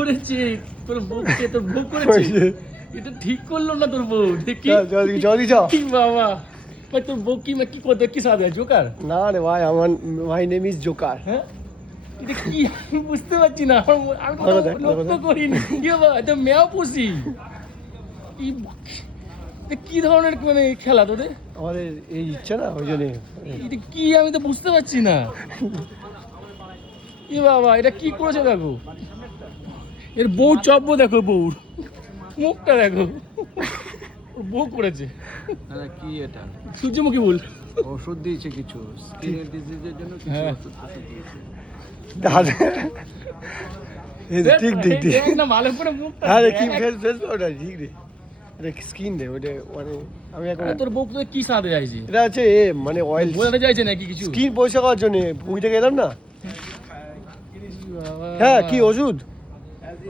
করেছে তোর বউকে, তোর বউ করেছে এটা ঠিক করলো না তোর বউ দেখি জলদি চ। কি বাবা ভাই তোর বউ কি কি করতে কি সাথে জোকার না রে ভাই, আমার মাই নেম ইজ জোকার। হ্যাঁ এটা কি আমি বুঝতে পারছি না আমি দেখো, দেখো, লক্ষ্য দেখো। করিনি কি বাবা এটা মেয়াও পুষি কি ধরনের মানে খেলা তোদের আমাদের এই ইচ্ছে না, ওই জন্যে। এটা কি আমি তো বুঝতে পারছি না কি বাবা এটা কি করেছে দেখো এর বউ চব্য দেখো বউর মুখটা দেখো ওর বউ করেছে দাদা কি এটা সূর্যমুখী বল ওষুধ দিয়েছে কিছু স্কিনের ডিজিজের জন্য কিছু হ্যাঁ। ওষুধ দিয়েছে। দাদা, এই যে ঠিক ঠিক ঠিক। না ভালো করে মুখটা হ্যাঁ রে, দেখ। কি ফেস ফেস ওটা ঠিক রে। এটা স্কিন রে, ওটা মানে আমি এখন আরে তোর বউ তোদের কি সাথে যাইছে এটা হচ্ছে মানে অয়েল বোঝাতে চাইছে নাকি কিছু স্কিন পরিষ্কার করার জন্য ভূমিতে গেলাম না। বাবা। হ্যাঁ, কি ওষুধ?